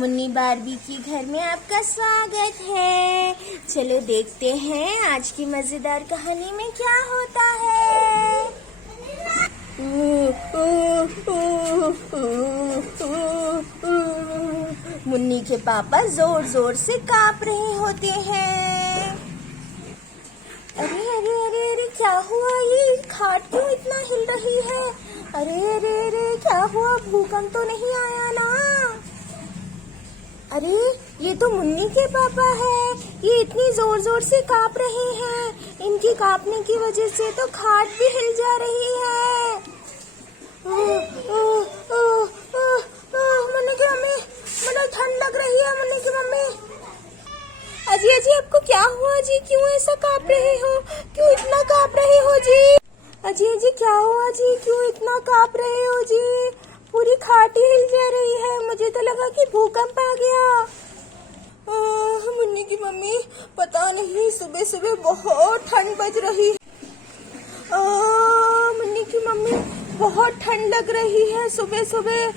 Munni Barbie की घर में आपका स्वागत है। चलो देखते हैं आज की मजेदार कहानी में क्या होता है। मुन्नी के पापा जोर जोर से कांप रहे होते हैं। अरे अरे अरे अरे क्या हुआ, ये खाट क्यों इतना हिल रही है? अरे अरे अरे क्या हुआ, भूकंप तो नहीं आया ना? अरे ये तो मुन्नी के पापा है, ये इतनी जोर जोर से कांप रहे हैं। इनकी कांपने की वजह से तो खाट भी हिल जा रही है। मुन्नी की मम्मी, मुझे ठंड लग रही है। मुन्नी की मम्मी, अजी अजी आपको क्या हुआ जी? क्यों ऐसा कांप रहे हो? क्यों इतना कांप रहे हो जी? अजी अजी क्या हुआ जी? क्यों इतना कांप रहे हो जी? पूरी खाट ही हिल जा रही है। मुझे तो लगा कि भूकंप आ गया। मुन्नी की मम्मी, पता नहीं सुबह सुबह बहुत ठंड बज रही है। मुन्नी की मम्मी, बहुत ठंड लग रही है सुबह सुबह।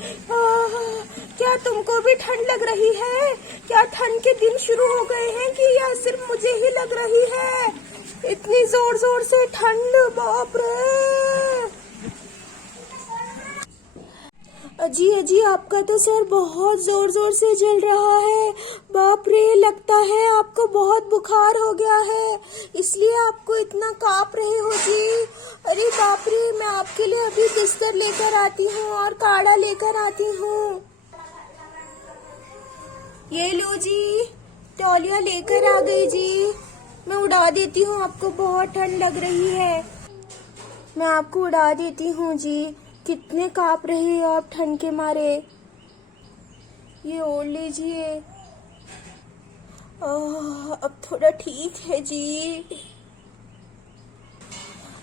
क्या तुमको भी ठंड लग रही है? क्या ठंड के दिन शुरू हो गए हैं कि या सिर्फ मुझे ही लग रही है? इतनी जोर जोर से ठंड, बाप रे। अजी अजी आपका तो सर बहुत जोर जोर से जल रहा है। बाप रे, लगता है आपको बहुत बुखार हो गया है, इसलिए आपको इतना कांप रहे हो जी। अरे बाप रे, मैं आपके लिए अभी बिस्तर लेकर आती हूँ और काढ़ा लेकर आती हूँ। ये लो जी, तौलिया लेकर आ गई जी। मैं उड़ा देती हूँ, आपको बहुत ठंड लग रही है। मैं आपको उड़ा देती हूँ जी। कितने कांप रहे हो आप ठंड के मारे। ये ओढ़ लीजिए। अब थोड़ा ठीक है जी।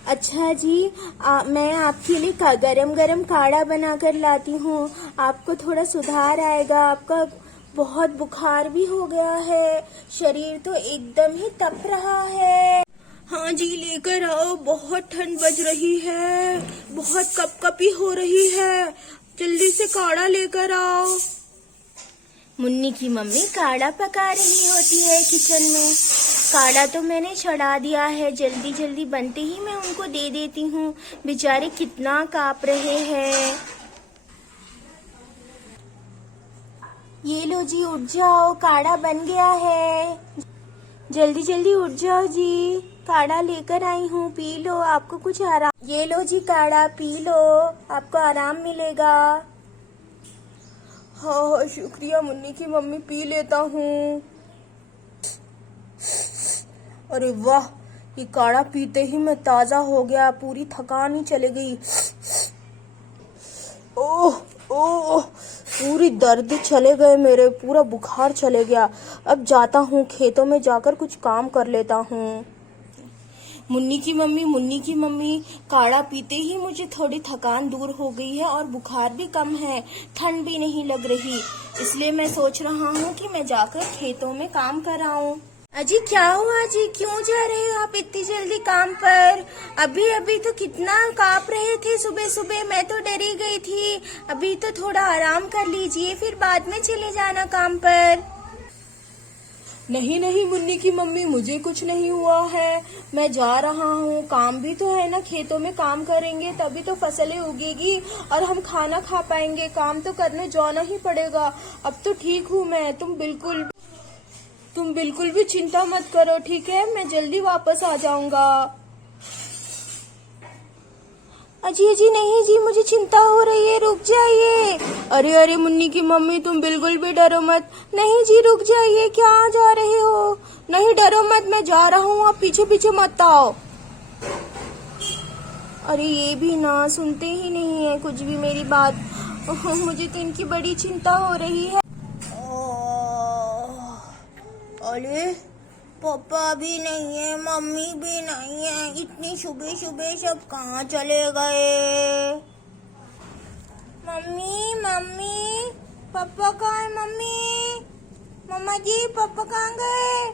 अच्छा जी, मैं आपके लिए गरम गरम काढ़ा बना कर लाती हूँ। आपको थोड़ा सुधार आएगा। आपका बहुत बुखार भी हो गया है, शरीर तो एकदम ही तप रहा है। हाँ जी, लेकर आओ। बहुत ठंड बज रही है, बहुत कपकपी हो रही है। जल्दी से काढ़ा लेकर आओ। मुन्नी की मम्मी काढ़ा पका रही होती है किचन में। काढ़ा तो मैंने चढ़ा दिया है, जल्दी जल्दी बनते ही मैं उनको दे देती हूँ। बेचारे कितना कांप रहे हैं। ये लो जी, उठ जाओ, काढ़ा बन गया है। जल्दी जल्दी उठ जाओ जी, काढ़ा लेकर आई हूँ, पी लो, आपको कुछ आराम। ये लो जी काढ़ा, पी लो, आपको आराम मिलेगा। हाँ शुक्रिया मुन्नी की मम्मी, पी लेता हूँ। अरे वाह, ये काढ़ा पीते ही मैं ताजा हो गया, पूरी थकान ही चली गई। ओह ओह, पूरी दर्द चले गए मेरे, पूरा बुखार चले गया। अब जाता हूँ खेतों में, जाकर कुछ काम कर लेता हूँ। मुन्नी की मम्मी, काढ़ा पीते ही मुझे थोड़ी थकान दूर हो गई है और बुखार भी कम है, ठंड भी नहीं लग रही। इसलिए मैं सोच रहा हूँ कि मैं जाकर खेतों में काम कर आऊँ। अजी क्या हुआ जी? क्यों जा रहे हो आप इतनी जल्दी काम पर? अभी अभी तो कितना कांप रहे थे सुबह सुबह, मैं तो डरी गई थी। अभी तो थोड़ा आराम कर लीजिए, फिर बाद में चले जाना काम पर। नहीं नहीं मुन्नी की मम्मी, मुझे कुछ नहीं हुआ है, मैं जा रहा हूँ। काम भी तो है ना, खेतों में काम करेंगे तभी तो फसलें उगेगी और हम खाना खा पाएंगे। काम तो करने जाना ही पड़ेगा। अब तो ठीक हूँ मैं, तुम बिल्कुल भी चिंता मत करो, ठीक है? मैं जल्दी वापस आ जाऊंगा। अजी अजी नहीं जी, मुझे चिंता हो रही है, रुक जाइए। अरे अरे मुन्नी की मम्मी, तुम बिल्कुल भी डरो मत। नहीं जी, रुक जाइए, क्या जा रहे हो? नहीं डरो मत, मैं जा रहा हूँ, आप पीछे पीछे मत आओ। अरे ये भी ना सुनते ही नहीं है कुछ भी मेरी बात। मुझे तो इनकी बड़ी चिंता हो रही है। अरे पापा भी नहीं है, मम्मी भी नहीं है, इतनी सुबह सुबह सब कहाँ चले गए? मम्मी मम्मी, पापा कहाँ है? मम्मी, मम्मा जी, पापा कहाँ गए?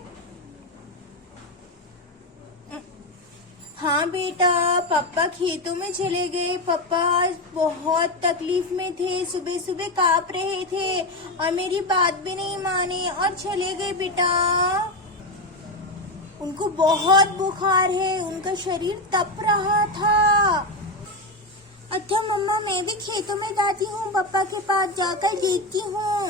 हाँ बेटा, पापा खेतों में चले गए। पापा आज बहुत तकलीफ में थे, सुबह सुबह कांप रहे थे और मेरी बात भी नहीं माने और चले गए बेटा। उनको बहुत बुखार है, उनका शरीर तप रहा था। अच्छा मम्मा, मैं भी खेतों में जाती हूँ, पापा के पास जाकर देखती हूँ।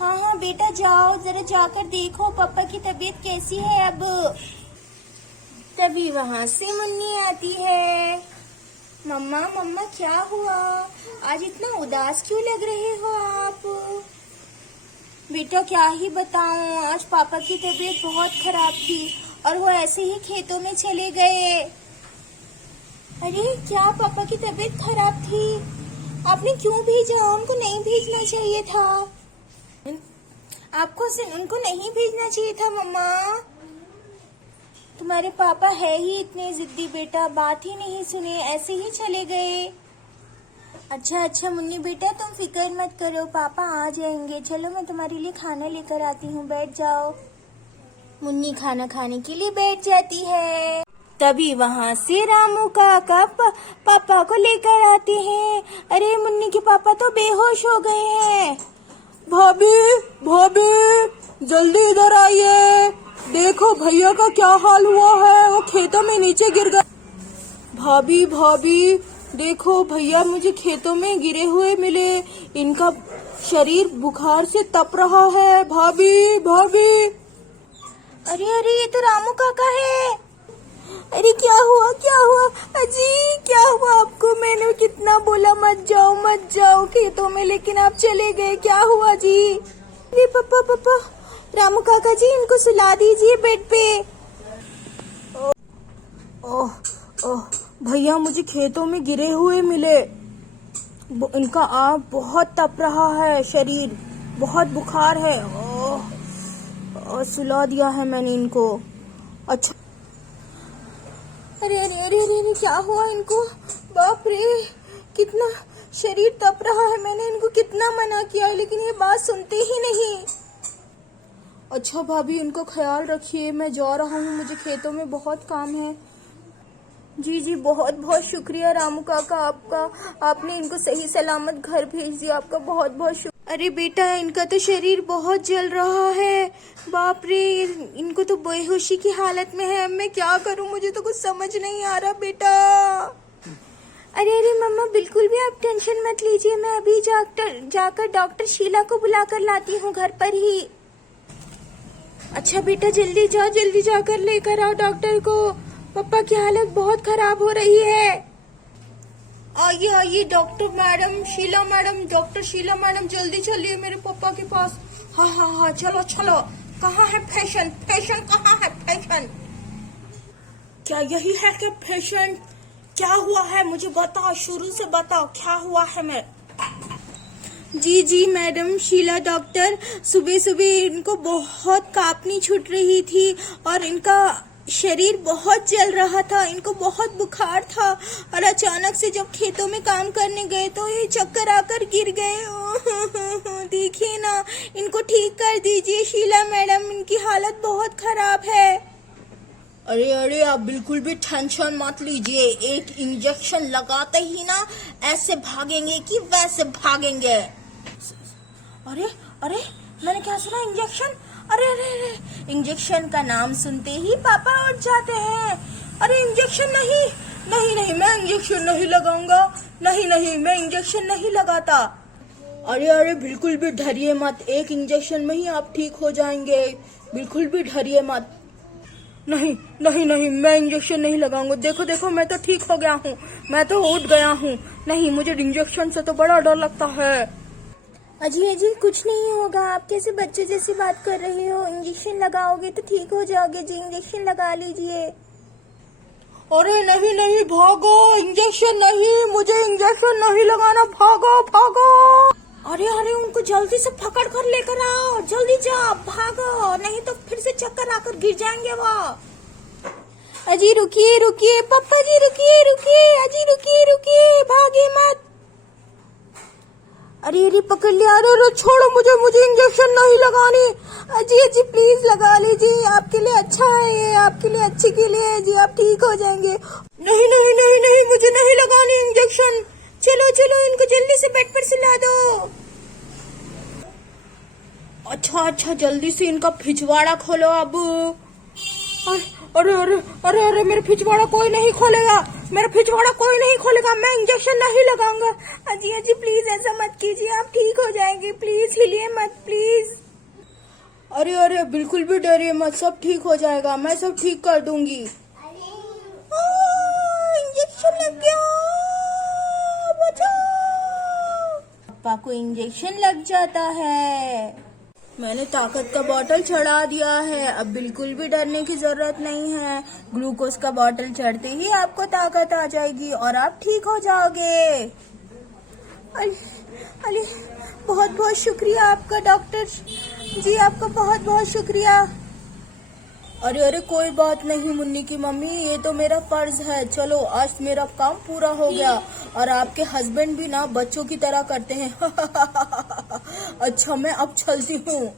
हाँ हाँ बेटा जाओ, जरा जाकर देखो पापा की तबीयत कैसी है अब। तभी वहां से मुन्नी आती है। मम्मा मम्मा क्या हुआ, आज इतना उदास क्यों लग रहे हो आप? बेटा क्या ही बताऊं, आज पापा की तबीयत बहुत खराब थी और वो ऐसे ही खेतों में चले गए। अरे क्या पापा की तबीयत खराब थी? आपने क्यों भेजा? उनको नहीं भेजना चाहिए था। आपको उनको नहीं भेजना चाहिए था मम्मा। तुम्हारे पापा है ही इतने जिद्दी बेटा, बात ही नहीं सुनी, ऐसे ही चले गए। अच्छा अच्छा मुन्नी बेटा, तुम फिक्र मत करो, पापा आ जाएंगे। चलो मैं तुम्हारे लिए खाना लेकर आती हूँ, बैठ जाओ। मुन्नी खाना खाने के लिए बैठ जाती है। तभी वहाँ से रामू काका पापा को लेकर आते हैं। अरे मुन्नी के पापा तो बेहोश हो गए हैं। भाभी भाभी जल्दी इधर आइए, देखो भैया का क्या हाल हुआ है, वो खेतों में नीचे गिर गए। भाभी भाभी देखो, भैया मुझे खेतों में गिरे हुए मिले, इनका शरीर बुखार से तप रहा है। भाभी भाभी। अरे अरे ये तो रामू काका है। अरे क्या हुआ अजी, क्या हुआ आपको? मैंने कितना बोला मत जाओ खेतों में, लेकिन आप चले गए, क्या हुआ जी? अरे पापा रामू काका जी, इनको सुला दीजिए बेड पे। ओह भैया मुझे खेतों में गिरे हुए मिले, इनका आप बहुत तप रहा है, शरीर बहुत बुखार है। ओह सुला दिया है मैंने इनको। अच्छा अरे अरे अरे अरे अरे क्या हुआ इनको? बाप रे, कितना शरीर तप रहा है, मैंने इनको कितना मना किया है लेकिन ये बात सुनते ही नहीं। अच्छा भाभी, इनको ख्याल रखिए, मैं जा रहा हूँ, मुझे खेतों में बहुत काम है। जी जी बहुत बहुत शुक्रिया रामू काका आपका, आपने इनको सही सलामत घर भेज दिया, आपका बहुत बहुत शुक्रिया। अरे बेटा, इनका तो शरीर बहुत जल रहा है, बाप रे, इनको तो बेहोशी की हालत में है। मैं क्या करूं, मुझे तो कुछ समझ नहीं आ रहा बेटा। अरे अरे मम्मा, बिल्कुल भी आप टेंशन मत लीजिए, मैं अभी जाकर डॉक्टर शीला को बुला कर लाती हूँ घर पर ही। अच्छा बेटा जल्दी जाकर लेकर आओ डॉक्टर को, पापा की हालत बहुत खराब हो रही है। आइए आइए doctor madam, Sheela madam, doctor Sheela madam, जल्दी चलिए मेरे पापा के पास। हाँ चलो कहाँ है पेशेंट कहाँ है पेशेंट? क्या यही है क्या पेशेंट? क्या हुआ है मुझे बताओ, शुरू से बताओ क्या हुआ है। मैं जी मैडम, शीला डॉक्टर, सुबह सुबह इनको बहुत कांपनी छूट रही थी और इनका शरीर बहुत जल रहा था, इनको बहुत बुखार था और अचानक से जब खेतों में काम करने गए तो ये चक्कर आकर गिर गए। देखिए ना, इनको ठीक कर दीजिए शीला मैडम, इनकी हालत बहुत खराब है। अरे आप बिल्कुल भी टेंशन मत लीजिए, एक इंजेक्शन लगाते ही ना ऐसे भागेंगे कि वैसे भागेंगे। अरे मैंने क्या सुना, इंजेक्शन? अरे इंजेक्शन का नाम सुनते ही पापा उठ जाते हैं। अरे इंजेक्शन नहीं, मैं इंजेक्शन नहीं लगाऊंगा, नहीं मैं इंजेक्शन नहीं लगाता। अरे बिल्कुल भी डरिए मत, एक इंजेक्शन में ही आप ठीक हो जाएंगे, बिल्कुल भी डरिए मत। नहीं मैं इंजेक्शन नहीं लगाऊंगा। देखो मैं तो ठीक हो गया हूँ, मैं तो उठ गया हूँ। नहीं, मुझे इंजेक्शन से तो बड़ा डर लगता है। अजी कुछ नहीं होगा, आप कैसे बच्चे जैसी बात कर रहे हो? इंजेक्शन लगाओगे तो ठीक हो जाओगे जी, इंजेक्शन लगा लीजिए। अरे नहीं भागो, इंजेक्शन नहीं, मुझे इंजेक्शन नहीं लगाना, भागो। अरे उनको जल्दी से पकड़ कर लेकर आओ, जल्दी जाओ, भागो, नहीं तो फिर से चक्कर आकर गिर जाएंगे वो। अजी रुकिए पापा जी, रुकिए अजी रुकिए, भागे मत। अरे अरे पकड़ लिया। अरे अरे छोड़ो मुझे, मुझे इंजेक्शन नहीं लगानी। अजी अजी प्लीज लगा लीजिए, आपके लिए अच्छा है ये, आपके लिए अच्छे के लिए है जी, आप ठीक हो जाएंगे। नहीं नहीं नहीं नहीं, मुझे नहीं लगानी इंजेक्शन। चलो चलो, इनको जल्दी से बेड पर सुला दो। अच्छा अच्छा, जल्दी से इनका पिछवाड़ा खोलो अब। अरे अरे अरे अरे, मेरा पिछवाड़ा कोई नहीं खोलेगा, मेरा पिछवाड़ा कोई नहीं खोलेगा, मैं इंजेक्शन नहीं लगाऊंगा। अजी अजी प्लीज ऐसा मत कीजिए, आप ठीक हो जाएंगे, प्लीज हिलिए मत प्लीज। अरे अरे, बिल्कुल भी डरिए मत, सब ठीक हो जाएगा, मैं सब ठीक कर दूंगी। इंजेक्शन लग गया, बचाओ। पापा को इंजेक्शन लग जाता है। मैंने ताकत का बोतल चढ़ा दिया है, अब बिल्कुल भी डरने की जरूरत नहीं है। ग्लूकोज का बोतल चढ़ते ही आपको ताकत आ जाएगी और आप ठीक हो जाओगे। अरे बहुत बहुत शुक्रिया आपका डॉक्टर जी, आपका बहुत बहुत शुक्रिया। अरे अरे, कोई बात नहीं मुन्नी की मम्मी, ये तो मेरा फर्ज है। चलो आज मेरा काम पूरा हो गया और आपके हस्बैंड भी ना बच्चों की तरह करते हैं। अच्छा, मैं अब चलती हूँ।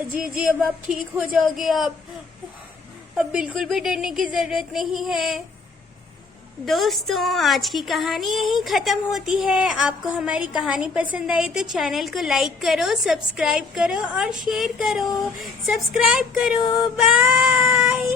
जी जी, अब आप ठीक हो जाओगे, आप अब बिल्कुल भी डरने की जरूरत नहीं है। दोस्तों, आज की कहानी यहीं खत्म होती है। आपको हमारी कहानी पसंद आई तो चैनल को लाइक करो, सब्सक्राइब करो और शेयर करो। सब्सक्राइब करो, बाय।